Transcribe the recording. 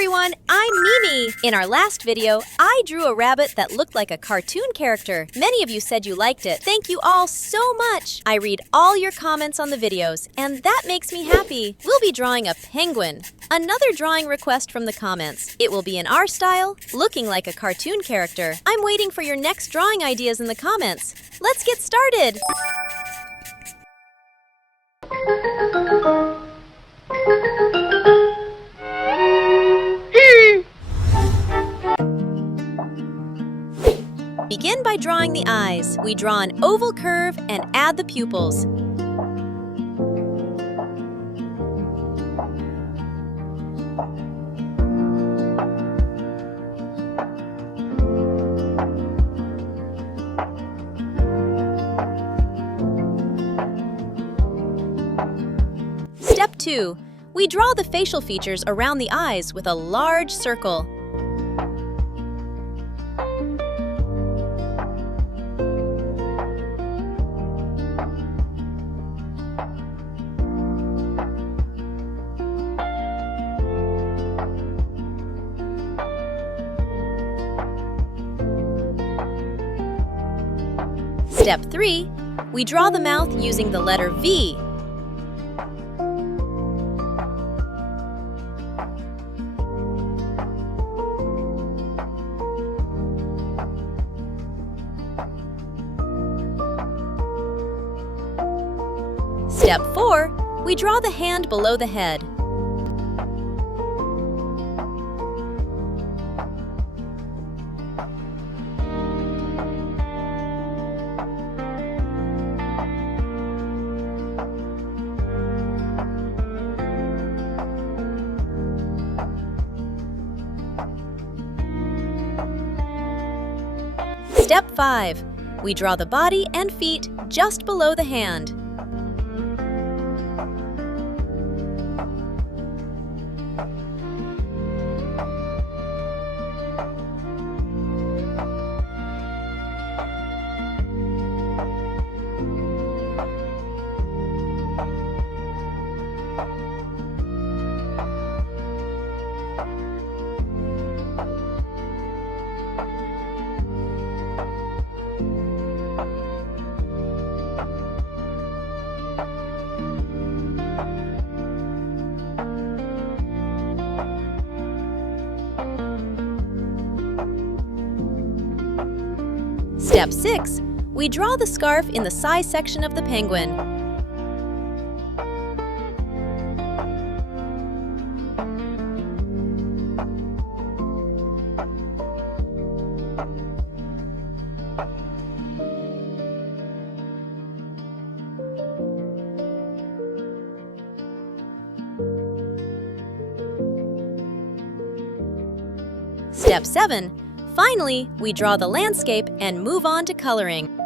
everyone, I'm Mimi. In our last video, I drew a rabbit that looked like a cartoon character. Many of you said you liked it. Thank you all so much. I read all your comments on the videos, and that makes me happy. We'll be drawing a penguin. Another drawing request from the comments. It will be in our style, looking like a cartoon character. I'm waiting for your next drawing ideas in the comments. Let's get started. Begin by drawing the eyes. We draw an oval curve and add the pupils. Step 2. We draw the facial features around the eyes with a large circle. Step 3. We draw the mouth using the letter V. Step 4. We draw the hand below the head. Step 5. We draw the body and feet just below the hand. Step 6. We draw the scarf in the size section of the penguin. Step 7. Finally, we draw the landscape and move on to coloring.